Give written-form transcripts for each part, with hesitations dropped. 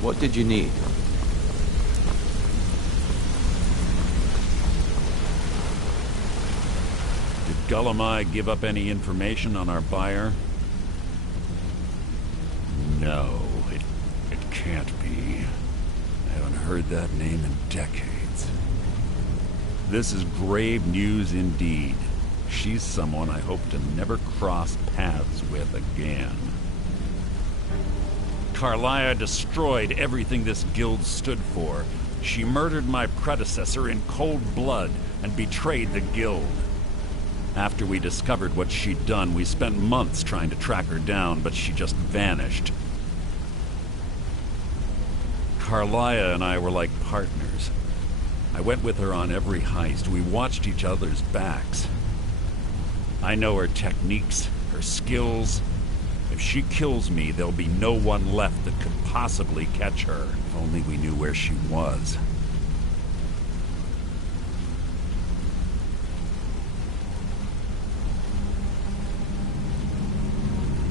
What did you need? Did Gullamai give up any information on our buyer? No, it can't be. I haven't heard that name in decades. This is grave news indeed. She's someone I hope to never cross paths with again. Carlia destroyed everything this guild stood for. She murdered my predecessor in cold blood and betrayed the guild. After we discovered what she'd done, we spent months trying to track her down, but she just vanished. Carlia and I were like partners. I went with her on every heist. We watched each other's backs. I know her techniques, her skills. If she kills me, there'll be no one left that could possibly catch her. If only we knew where she was.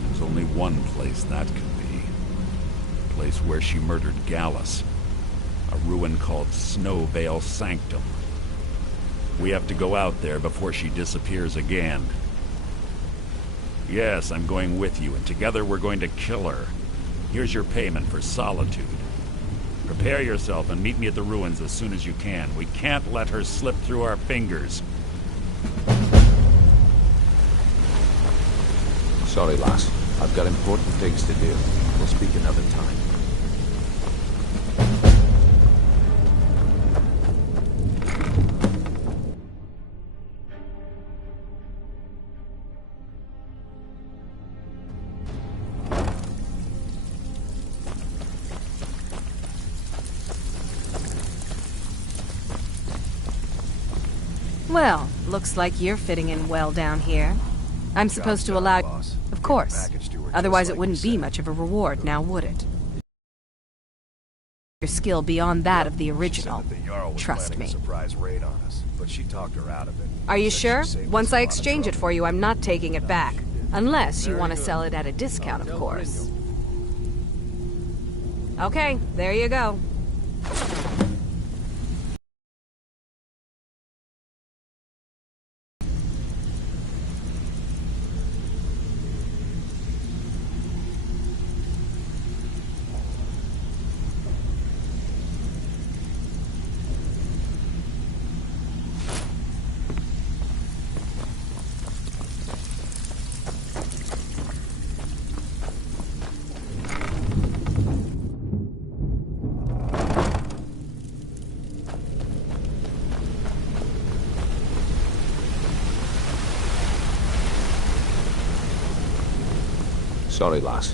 There's only one place that could be. The place where she murdered Gallus. A ruin called Snowvale Sanctum. We have to go out there before she disappears again. Yes, I'm going with you, and together we're going to kill her. Here's your payment for solitude. Prepare yourself and meet me at the ruins as soon as you can. We can't let her slip through our fingers. Sorry, lass. I've got important things to do. We'll speak another time. Well, looks like you're fitting in well down here. I'm supposed to allow... Of course. Otherwise it wouldn't be much of a reward, now would it? Your skill beyond that of the original. Trust me. Are you sure? Once I exchange it for you, I'm not taking it back. Unless you want to sell it at a discount, of course. Okay, there you go. Sorry, lass.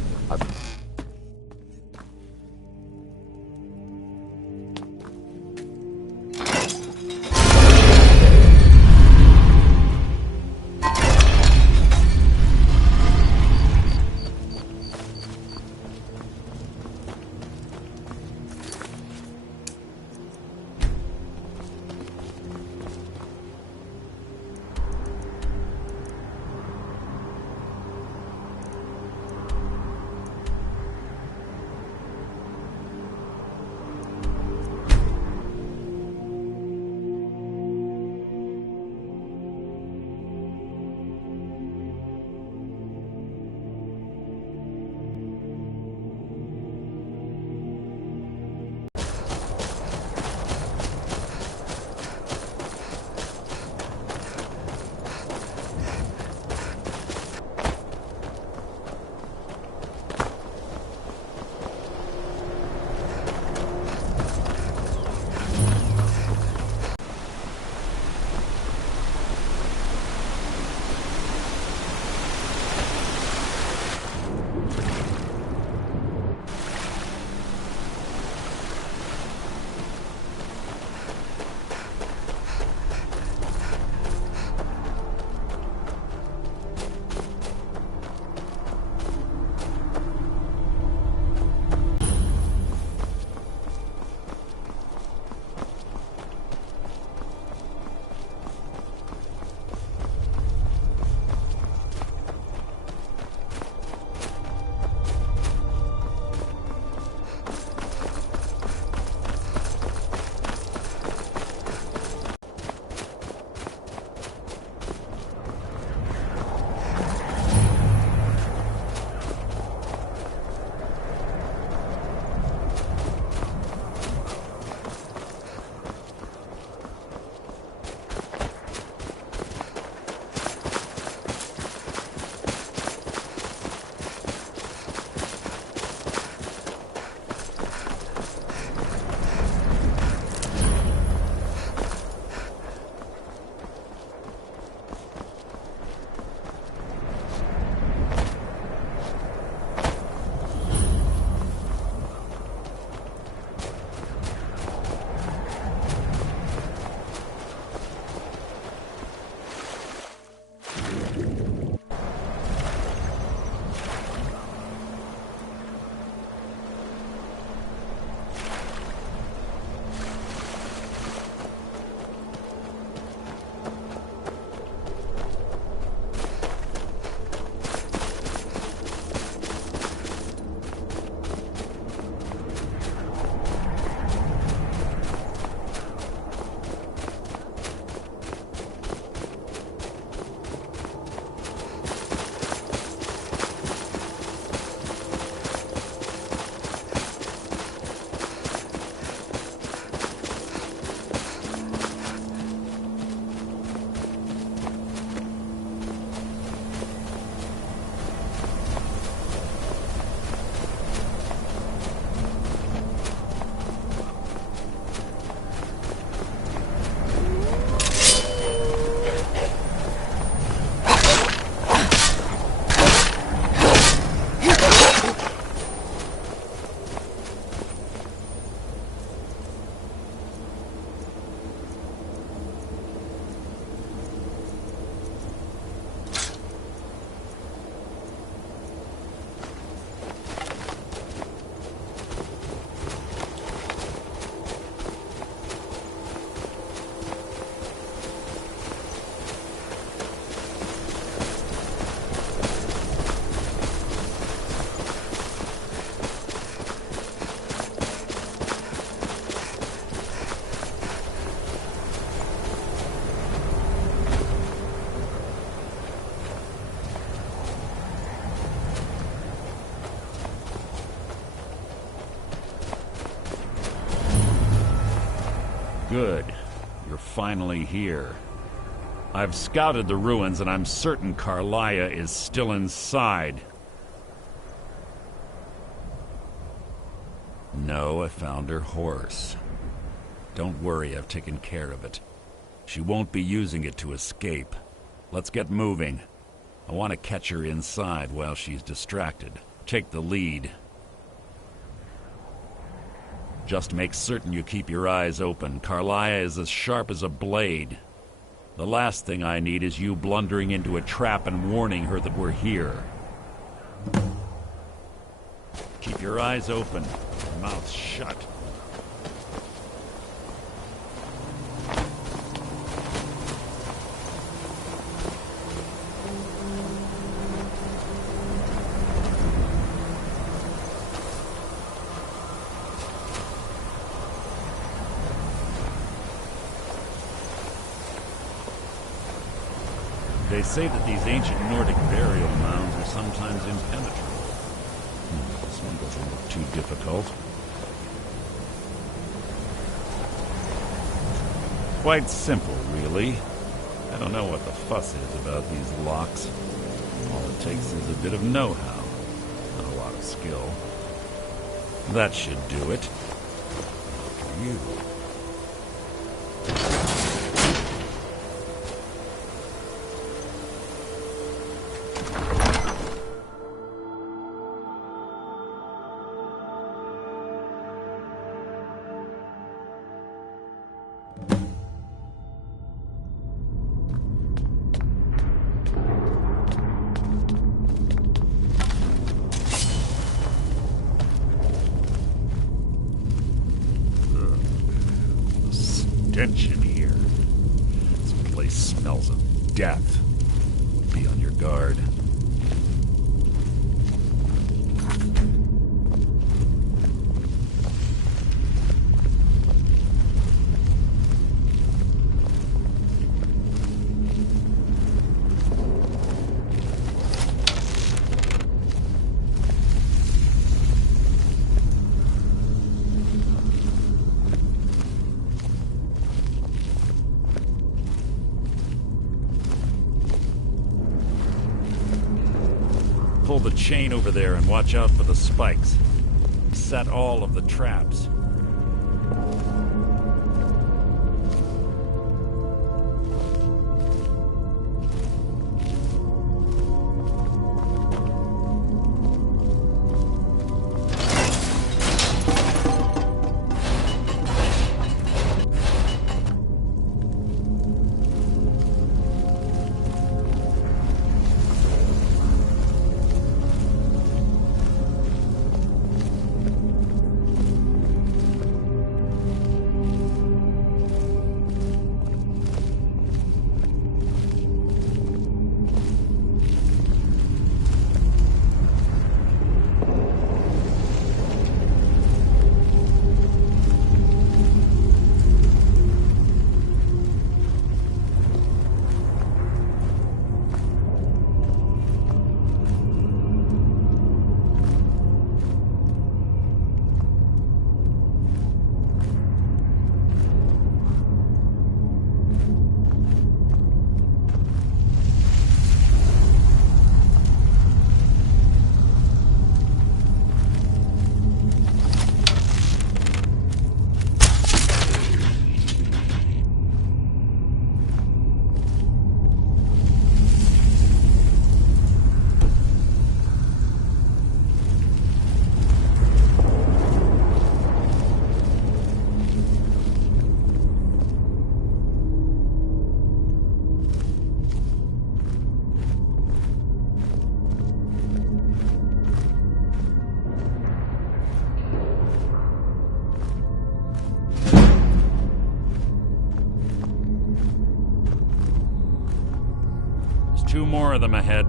Good. You're finally here. I've scouted the ruins and I'm certain Carlia is still inside. No, I found her horse. Don't worry, I've taken care of it. She won't be using it to escape. Let's get moving. I want to catch her inside while she's distracted. Take the lead. Just make certain you keep your eyes open. Carlia is as sharp as a blade. The last thing I need is you blundering into a trap and warning her that we're here. Keep your eyes open, your mouth shut. They say that these ancient Nordic burial mounds are sometimes impenetrable. This one doesn't look too difficult. Quite simple, really. I don't know what the fuss is about these locks. All it takes is a bit of know-how, not a lot of skill. That should do it. After you. Stench in here. This place smells of death. Be on your guard. Pull the chain over there and watch out for the spikes. Set all of the traps. Two more of them ahead.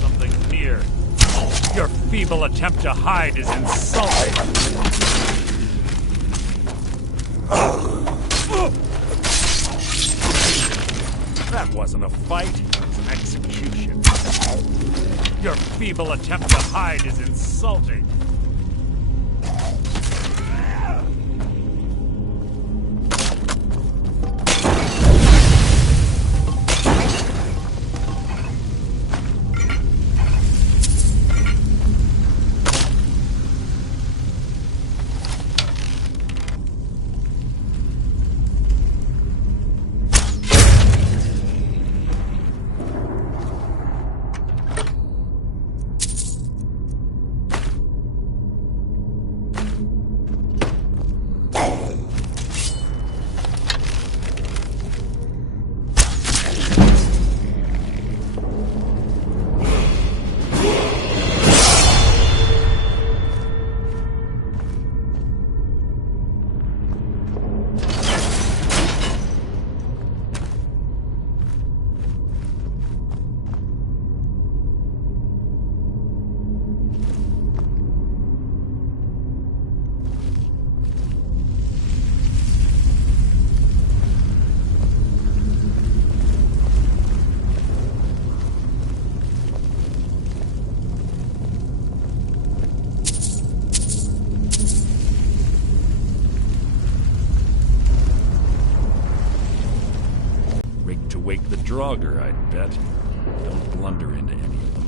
Something near. Your feeble attempt to hide is insulting. That wasn't a fight, it was an execution. Your feeble attempt to hide is insulting. Wake the Draugr, I'd bet. Don't blunder into any of them.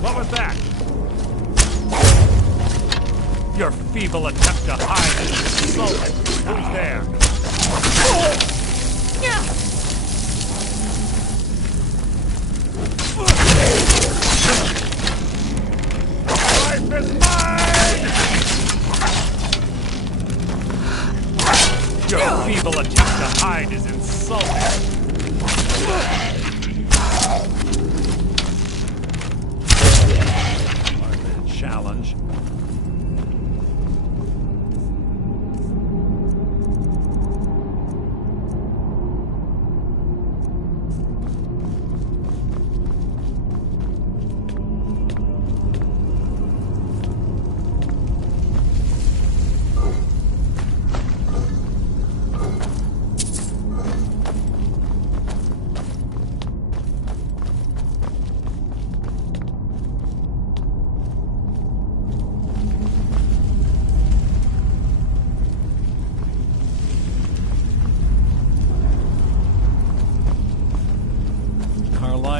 What was that? Your feeble attempt to hide is insulting. Who's there? Life is mine! Your feeble attempt to hide is insulting. Challenge.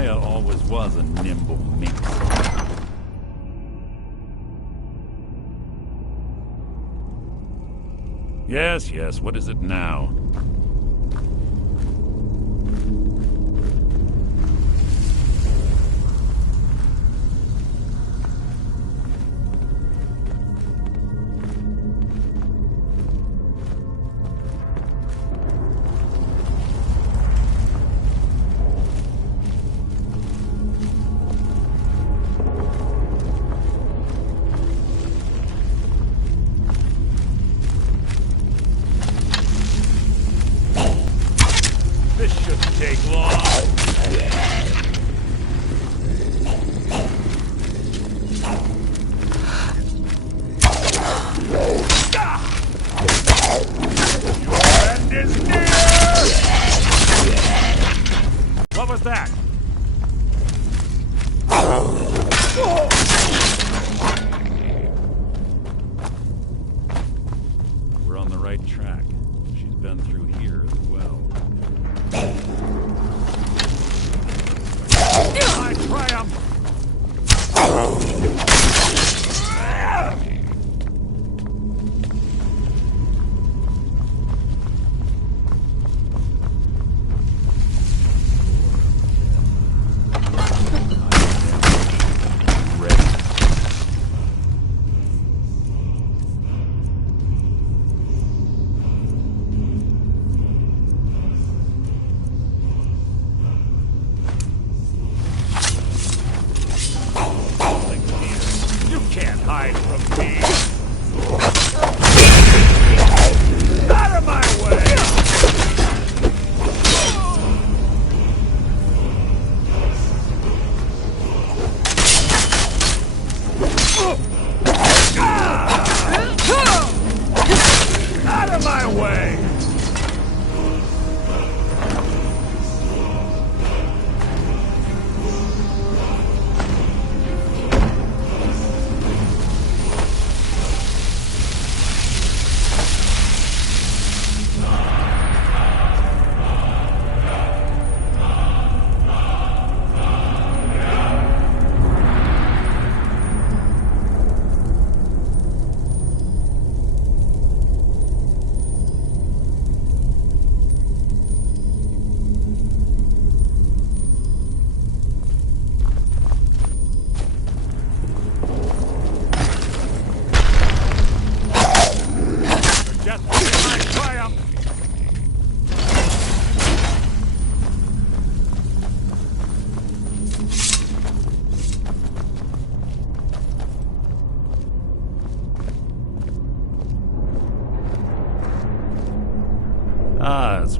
Always was a nimble minx. Yes, what is it now? This shouldn't take long. Your end is near! What was that? We're on the right track. She's been through here as well. I triumph!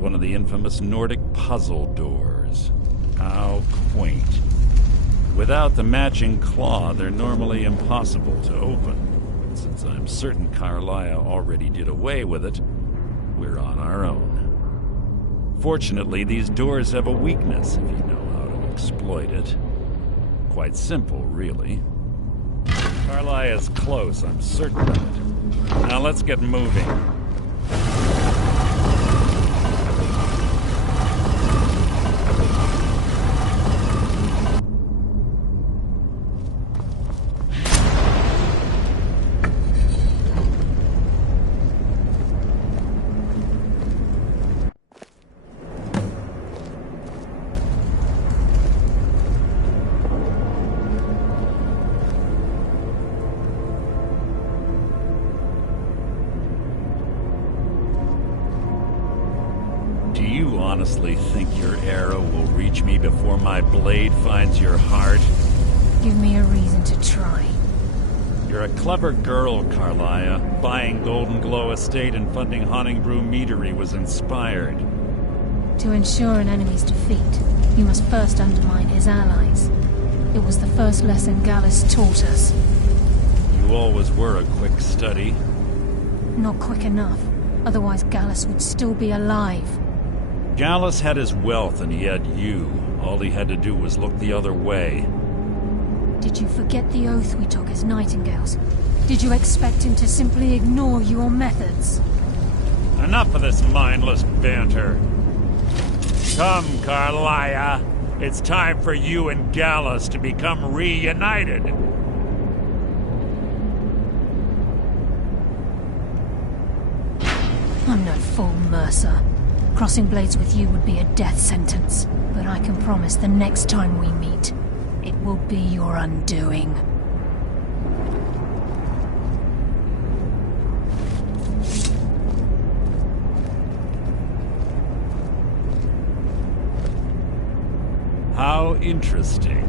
one of the infamous Nordic puzzle doors. How quaint. Without the matching claw, they're normally impossible to open. Since I'm certain Carlia already did away with it, we're on our own. Fortunately, these doors have a weakness if you know how to exploit it. Quite simple, really. Carlia is close, I'm certain of it. Now let's get moving. Honestly think your arrow will reach me before my blade finds your heart? Give me a reason to try. You're a clever girl, Carlia. Buying Golden Glow Estate and funding Honningbrew Meadery was inspired. To ensure an enemy's defeat, you must first undermine his allies. It was the first lesson Gallus taught us. You always were a quick study. Not quick enough. Otherwise Gallus would still be alive. Gallus had his wealth and he had you. All he had to do was look the other way. Did you forget the oath we took as Nightingales? Did you expect him to simply ignore your methods? Enough of this mindless banter. Come, Carlia. It's time for you and Gallus to become reunited. I'm no fool, Mercer. Crossing blades with you would be a death sentence, but I can promise the next time we meet, it will be your undoing. How interesting.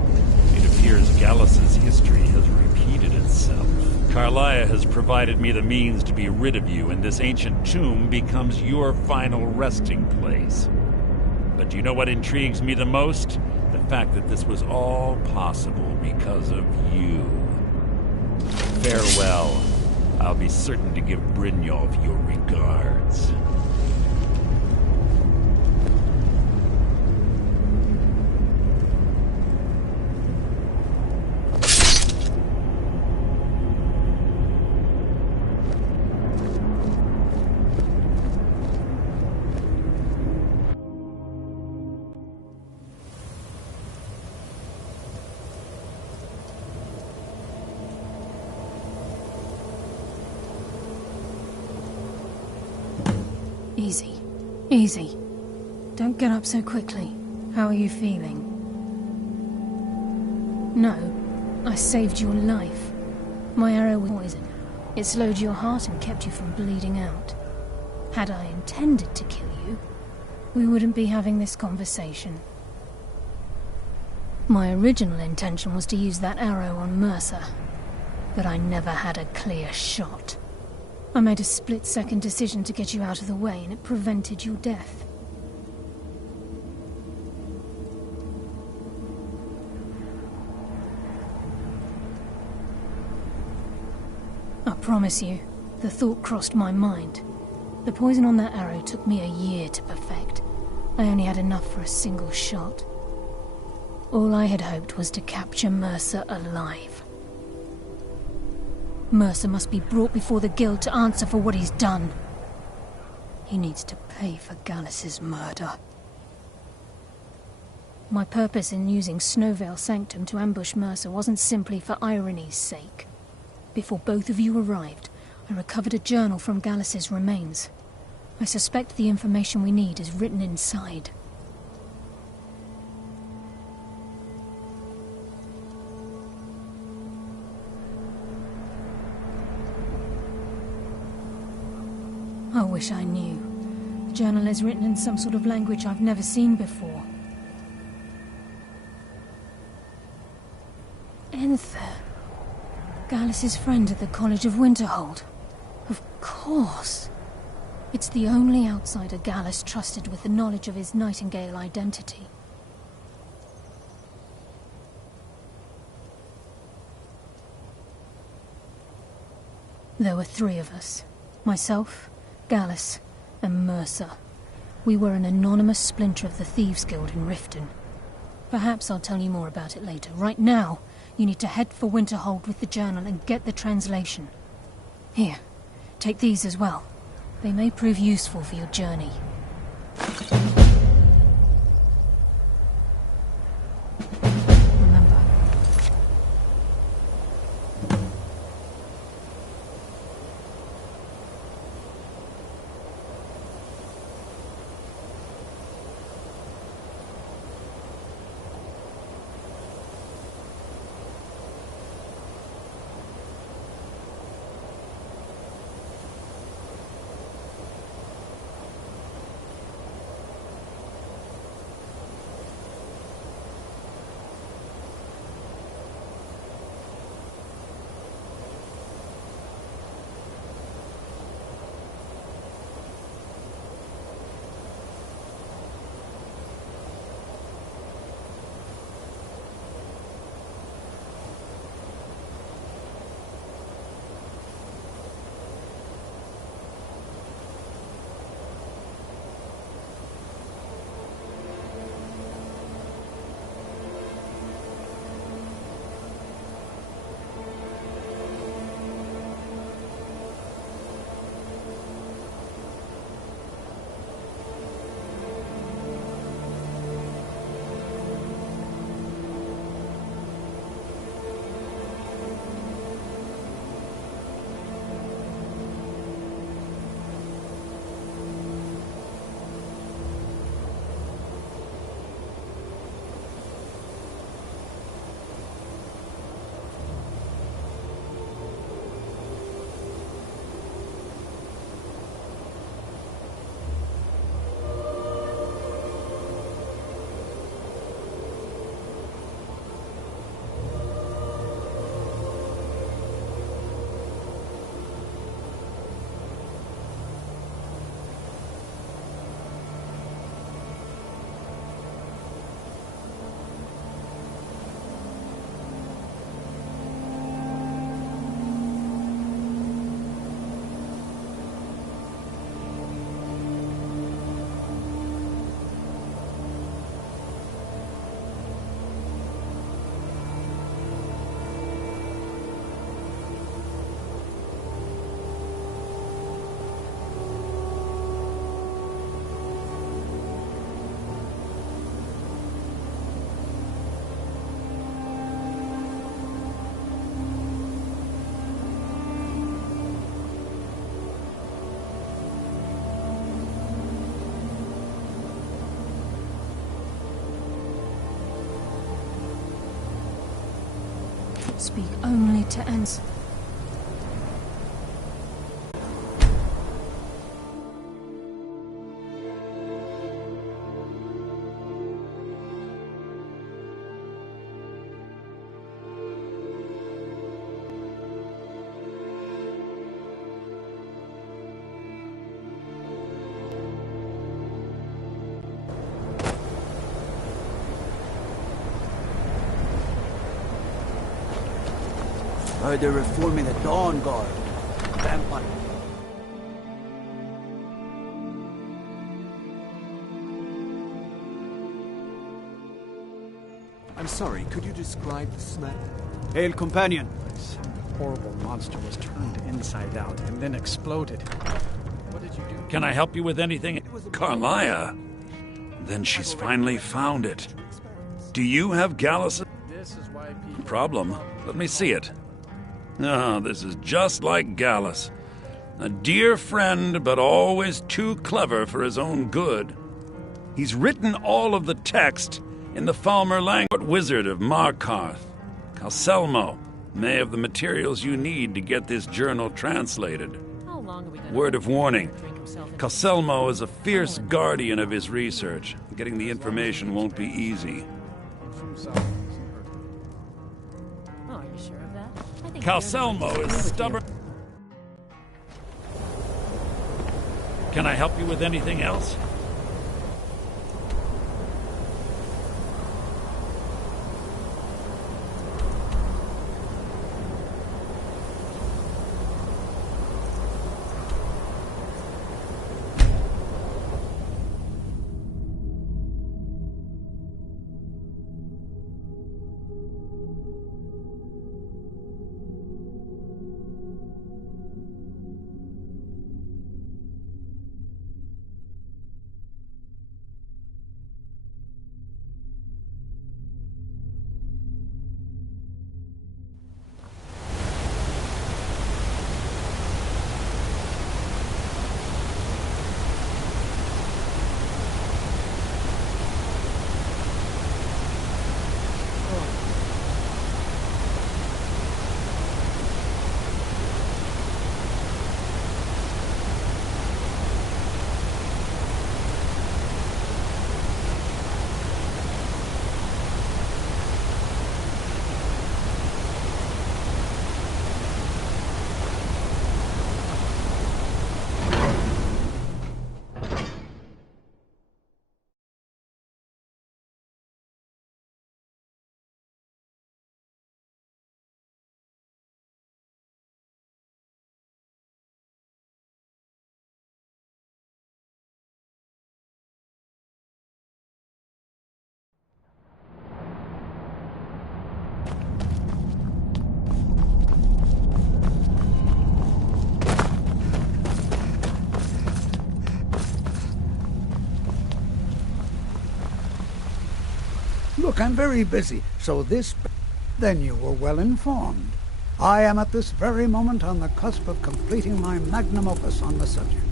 It appears Gallus's history has repeated itself. Carlia has provided me the means to be rid of you, and this ancient tomb becomes your final resting place. But you know what intrigues me the most? The fact that this was all possible because of you. Farewell. I'll be certain to give Brynjolf your regards. Easy. Easy. Don't get up so quickly. How are you feeling? No. I saved your life. My arrow was poison. It slowed your heart and kept you from bleeding out. Had I intended to kill you, we wouldn't be having this conversation. My original intention was to use that arrow on Mercer, but I never had a clear shot. I made a split-second decision to get you out of the way, and it prevented your death. I promise you, the thought crossed my mind. The poison on that arrow took me a year to perfect. I only had enough for a single shot. All I had hoped was to capture Mercer alive. Mercer must be brought before the Guild to answer for what he's done. He needs to pay for Gallus's murder. My purpose in using Snowvale Sanctum to ambush Mercer wasn't simply for irony's sake. Before both of you arrived, I recovered a journal from Gallus's remains. I suspect the information we need is written inside. I wish I knew. The journal is written in some sort of language I've never seen before. Enther. Gallus's friend at the College of Winterhold. Of course. It's the only outsider Gallus trusted with the knowledge of his Nightingale identity. There were 3 of us. Myself, Gallus, and Mercer. We were an anonymous splinter of the Thieves' Guild in Riften. Perhaps I'll tell you more about it later. Right now, you need to head for Winterhold with the journal and get the translation. Here, take these as well. They may prove useful for your journey. Remember. Speak only to answer. They're reforming the Dawn Guard. Vampire. I'm sorry, could you describe the smell? Hail, companion. Some horrible monster was turned inside out and then exploded. What did you do? Can I help you with anything? Carlia? Then she's finally found it. Do you have Gallus? This is why people... Problem? Let me see it. Ah, this is just like Gallus. A dear friend, but always too clever for his own good. He's written all of the text in the Falmer language. Wizard of Markarth, Calselmo, may have the materials you need to get this journal translated. How long are we gonna Word of warning. drink himself into- Calselmo is a fierce guardian of his research. Getting the information won't be easy. Oh, are you sure of that? I think Calselmo is stubborn. Can I help you with anything else? Look, I'm very busy, so this... Then you were well informed. I am at this very moment on the cusp of completing my magnum opus on the subject.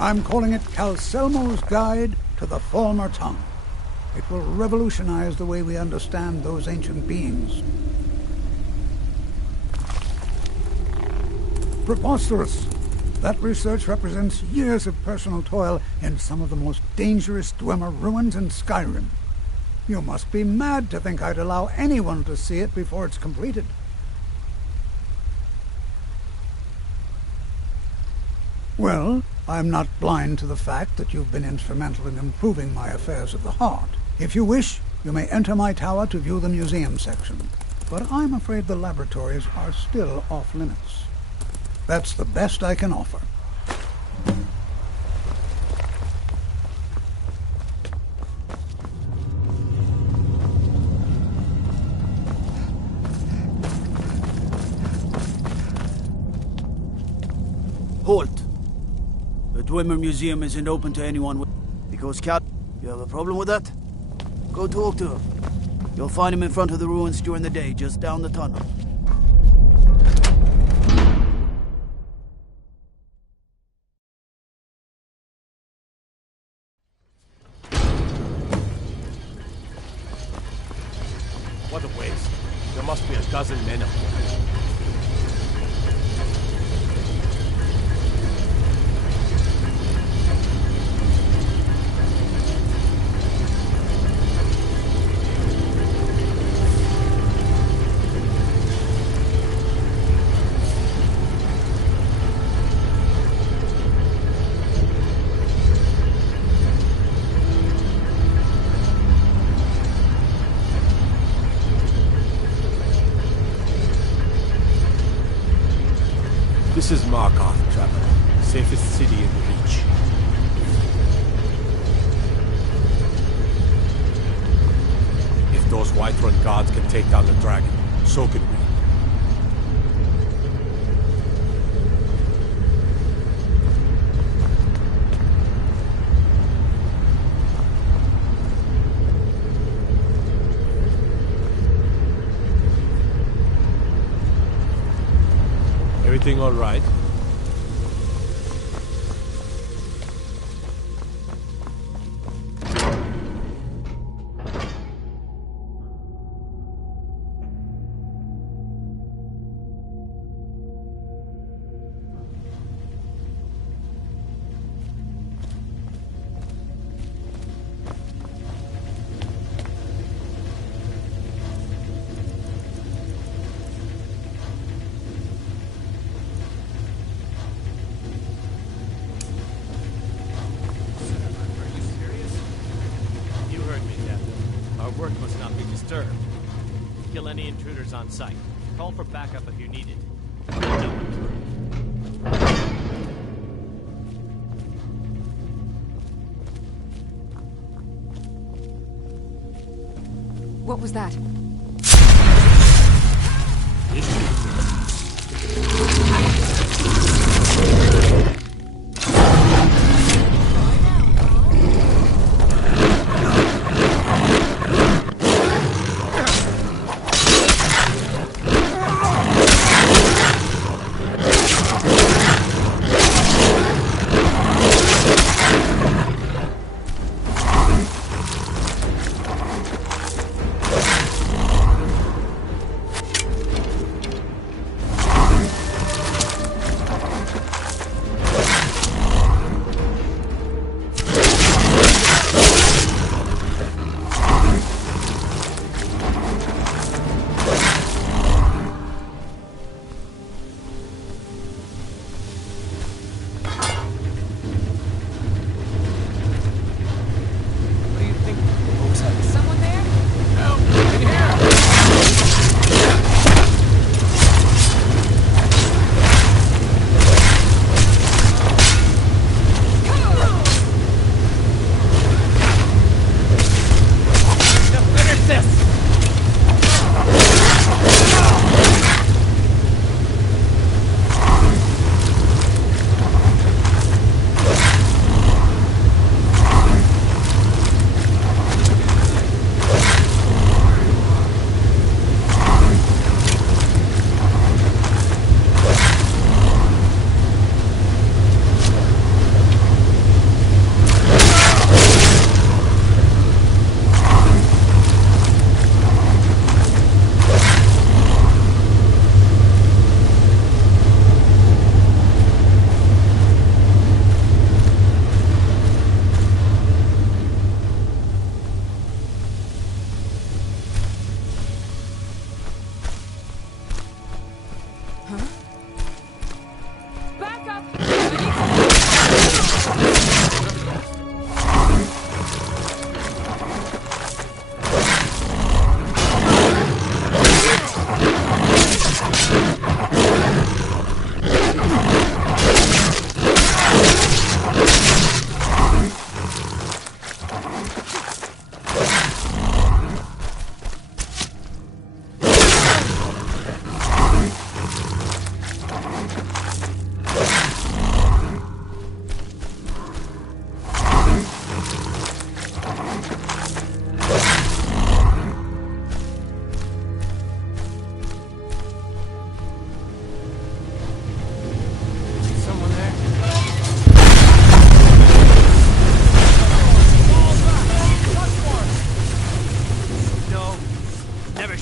I'm calling it Calcelmo's Guide to the Falmer Tongue. It will revolutionize the way we understand those ancient beings. Preposterous! That research represents years of personal toil in some of the most dangerous Dwemer ruins in Skyrim. You must be mad to think I'd allow anyone to see it before it's completed. Well, I'm not blind to the fact that you've been instrumental in improving my affairs of the heart. If you wish, you may enter my tower to view the museum section. But I'm afraid the laboratories are still off limits. That's the best I can offer. Halt! The Dwemer Museum isn't open to anyone because Cat... You have a problem with that? Go talk to him. You'll find him in front of the ruins during the day, just down the tunnel. What a waste. There must be a dozen men up there. This is Markarth, traveler. Safest city in Reach. If those Whiterun guards can take down the dragon, so can we. Everything all right? work must not be disturbed. Kill any intruders on sight. Call for backup if you need it. What was that?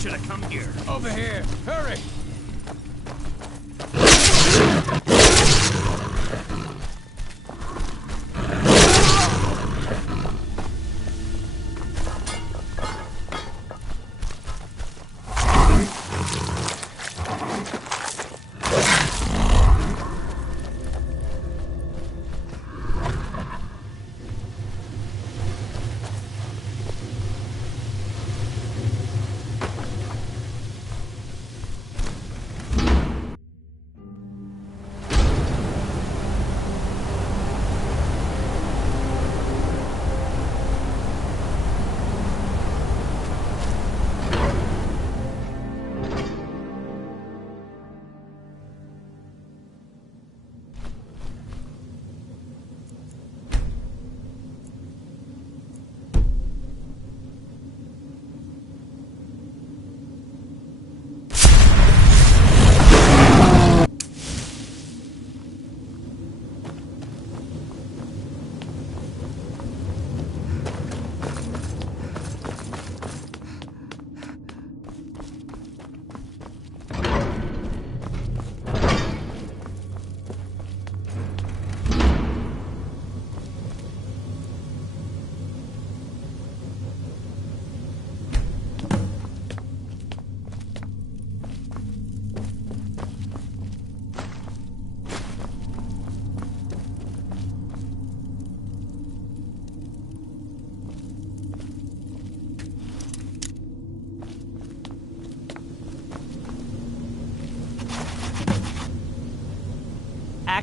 should have come here. Over here! Hurry!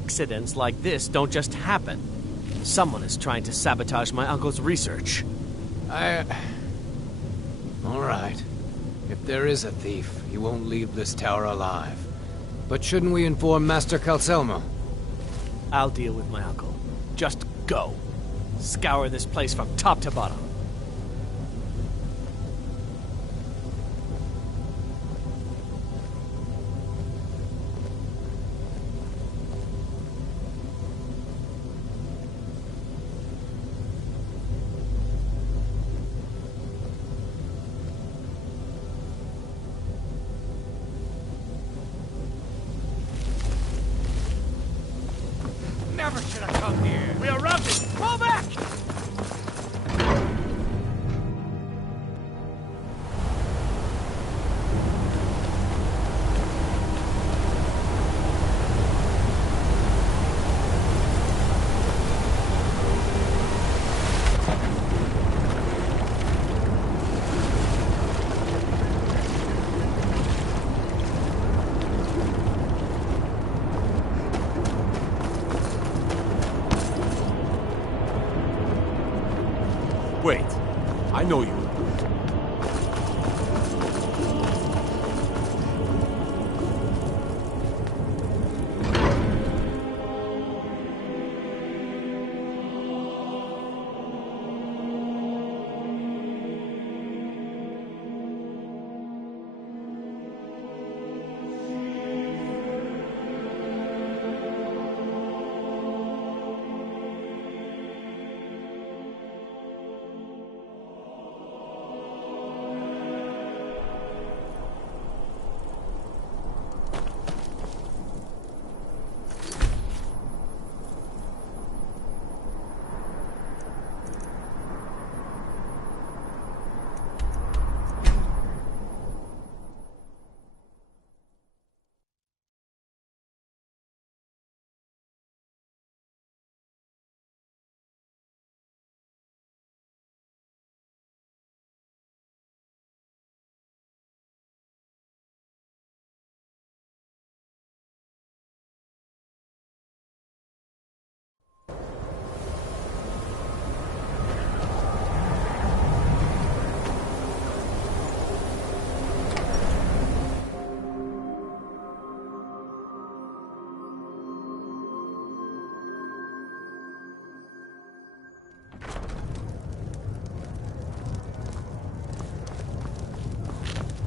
Accidents like this don't just happen. Someone is trying to sabotage my uncle's research. All right. If there is a thief, he won't leave this tower alive. But shouldn't we inform Master Calcelmo? I'll deal with my uncle. Just go. Scour this place from top to bottom. Never should have come here. We are routed! Fall back! Wait, I know you.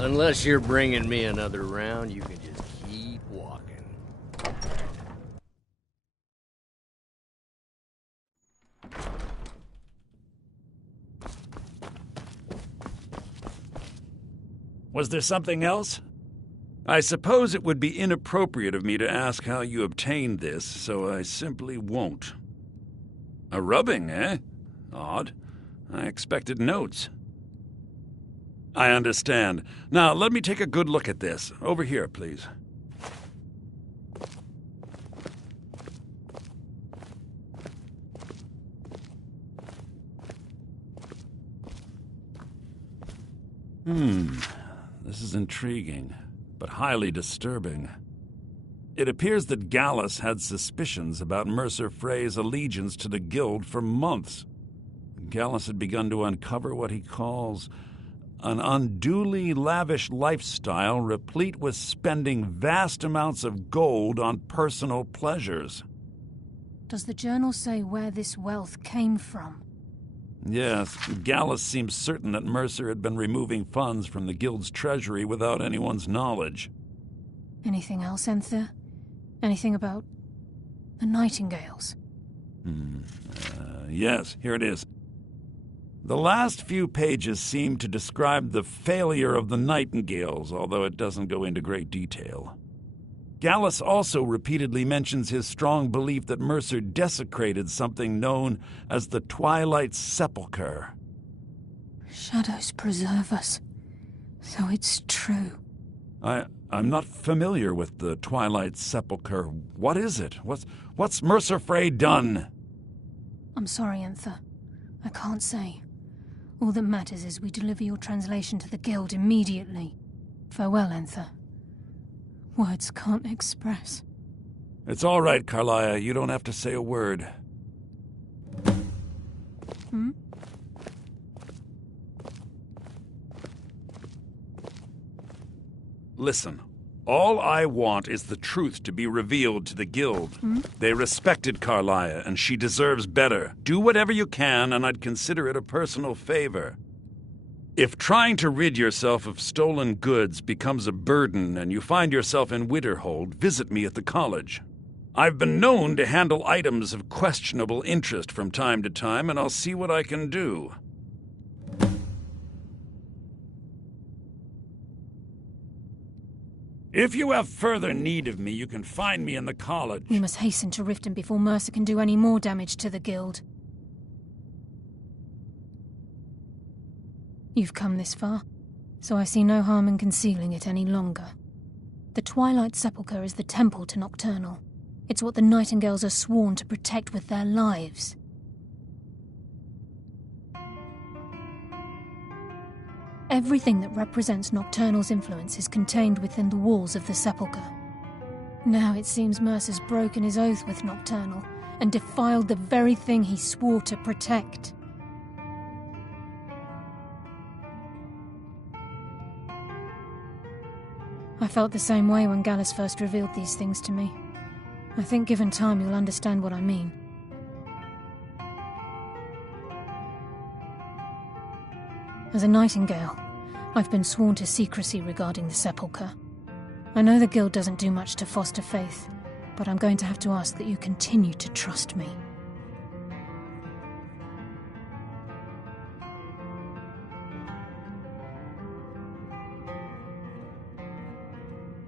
Unless you're bringing me another round, you can just keep walking. Was there something else? I suppose it would be inappropriate of me to ask how you obtained this, so I simply won't. A rubbing, eh? Odd. I expected notes. I understand. Now, let me take a good look at this. Over here, please. This is intriguing, but highly disturbing. It appears that Gallus had suspicions about Mercer Frey's allegiance to the Guild for months. Gallus had begun to uncover what he calls an unduly lavish lifestyle replete with spending vast amounts of gold on personal pleasures. Does the journal say where this wealth came from? Yes, Gallus seems certain that Mercer had been removing funds from the Guild's treasury without anyone's knowledge. Anything else, Enther? Anything about the Nightingales? Yes, here it is. The last few pages seem to describe the failure of the Nightingales, although it doesn't go into great detail. Gallus also repeatedly mentions his strong belief that Mercer desecrated something known as the Twilight Sepulchre. Shadows preserve us. So it's true. I'm not familiar with the Twilight Sepulchre. What is it? What's Mercer Frey done? I'm sorry, Enther. I can't say. All that matters is we deliver your translation to the Guild immediately. Farewell, Enther. Words can't express. It's all right, Carlia. You don't have to say a word. Hmm? Listen, all I want is the truth to be revealed to the Guild. They respected Carlia, and she deserves better. Do whatever you can, and I'd consider it a personal favor. If trying to rid yourself of stolen goods becomes a burden and you find yourself in Winterhold, visit me at the college. I've been known to handle items of questionable interest from time to time, and I'll see what I can do. If you have further need of me, you can find me in the college. We must hasten to Riften before Mercer can do any more damage to the Guild. You've come this far, so I see no harm in concealing it any longer. The Twilight Sepulchre is the temple to Nocturnal. It's what the Nightingales are sworn to protect with their lives. Everything that represents Nocturnal's influence is contained within the walls of the Sepulchre. Now it seems Mercer's broken his oath with Nocturnal and defiled the very thing he swore to protect. I felt the same way when Gallus first revealed these things to me. I think given time you'll understand what I mean. As a Nightingale, I've been sworn to secrecy regarding the Sepulchre. I know the Guild doesn't do much to foster faith, but I'm going to have to ask that you continue to trust me.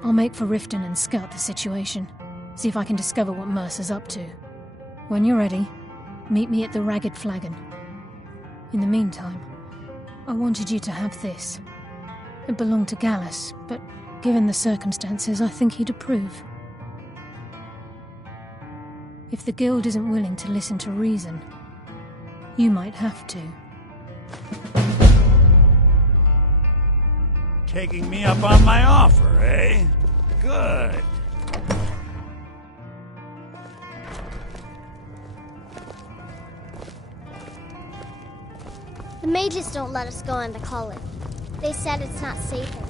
I'll make for Riften and scout the situation, see if I can discover what Mercer's up to. When you're ready, meet me at the Ragged Flagon. In the meantime, I wanted you to have this. It belonged to Gallus, but given the circumstances, I think he'd approve. If the Guild isn't willing to listen to reason, you might have to. Taking me up on my offer, eh? Good. The mages don't let us go into college. They said it's not safe here.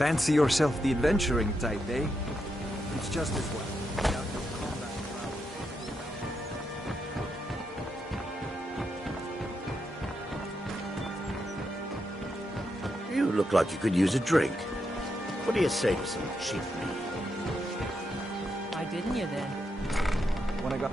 Fancy yourself the adventuring type, eh? It's just as well. You look like you could use a drink. What do you say to some cheap meat? Why didn't you then? When I got...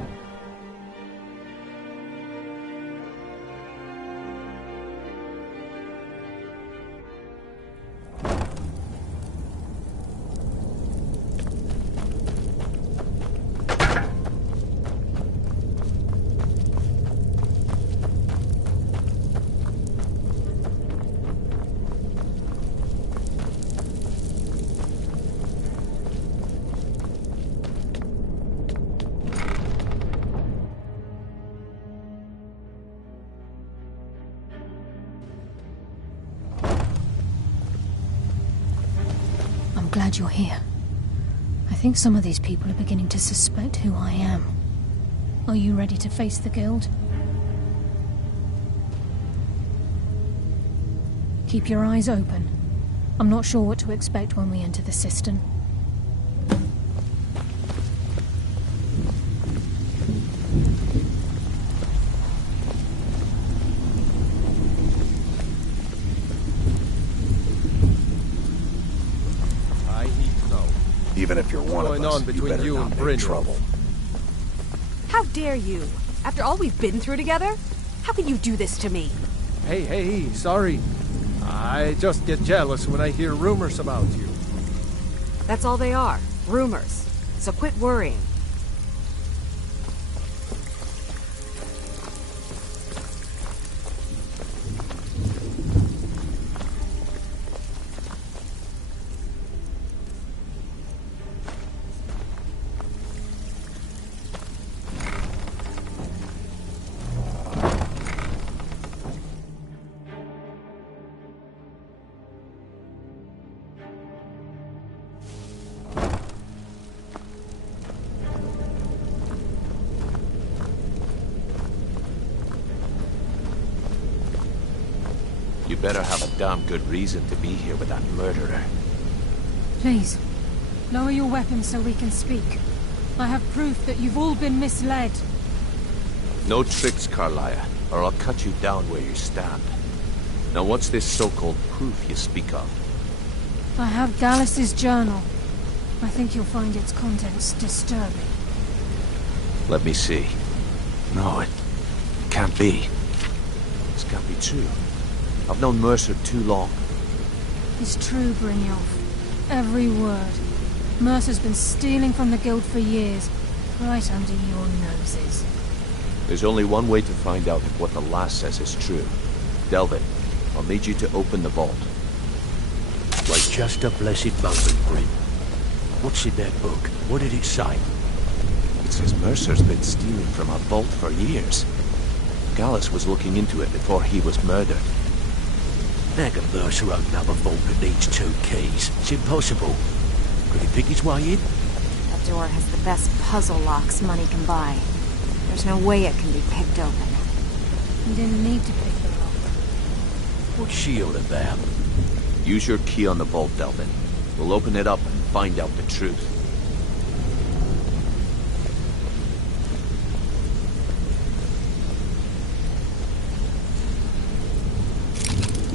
glad you're here. I think some of these people are beginning to suspect who I am. Are you ready to face the Guild? Keep your eyes open. I'm not sure what to expect when we enter the cistern. Even if you're one of us, you better not make trouble. How dare you? After all we've been through together? How can you do this to me? Hey, sorry. I just get jealous when I hear rumors about you. That's all they are. Rumors. So quit worrying. You better have a damn good reason to be here with that murderer. Please, lower your weapons so we can speak. I have proof that you've all been misled. No tricks, Carlia, or I'll cut you down where you stand. Now what's this so-called proof you speak of? I have Gallus's journal. I think you'll find its contents disturbing. Let me see. No, it can't be. This can't be true. I've known Mercer too long. It's true, Brynjolf. Every word. Mercer's been stealing from the Guild for years, right under your noses. There's only one way to find out if what the lass says is true. Delvin, I'll need you to open the vault. Wait just a blessed moment, Bryn. What's in that book? What did it say? It says Mercer's been stealing from our vault for years. Gallus was looking into it before he was murdered. How can Mercer open up a vault that needs 2 keys? It's impossible. Could he pick his way in? That door has the best puzzle locks money can buy. There's no way it can be picked open. You didn't need to pick the lock. What's she all about? Use your key on the vault, Delvin. We'll open it up and find out the truth.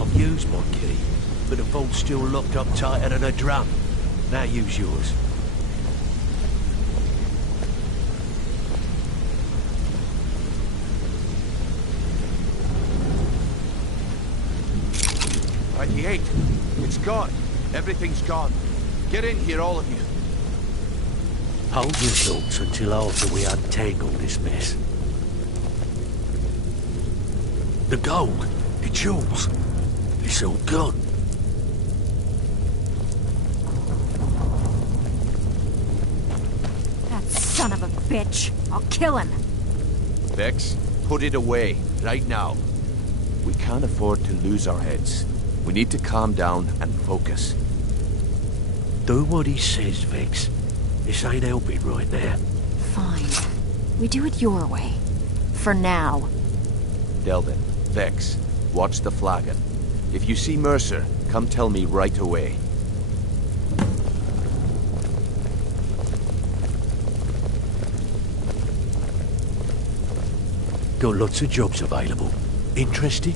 I've used my key, but the vault's still locked up tighter than a drum. Now use yours. It's gone. Everything's gone. Get in here, all of you. Hold your thoughts until after we untangle this mess. The gold, the jewels, it's all gone. That son of a bitch! I'll kill him! Vex, put it away, right now. We can't afford to lose our heads. We need to calm down and focus. Do what he says, Vex. This ain't helping right now. Fine. We do it your way. For now. Delvin, Vex, watch the flagon. If you see Mercer, come tell me right away. Got lots of jobs available. Interested?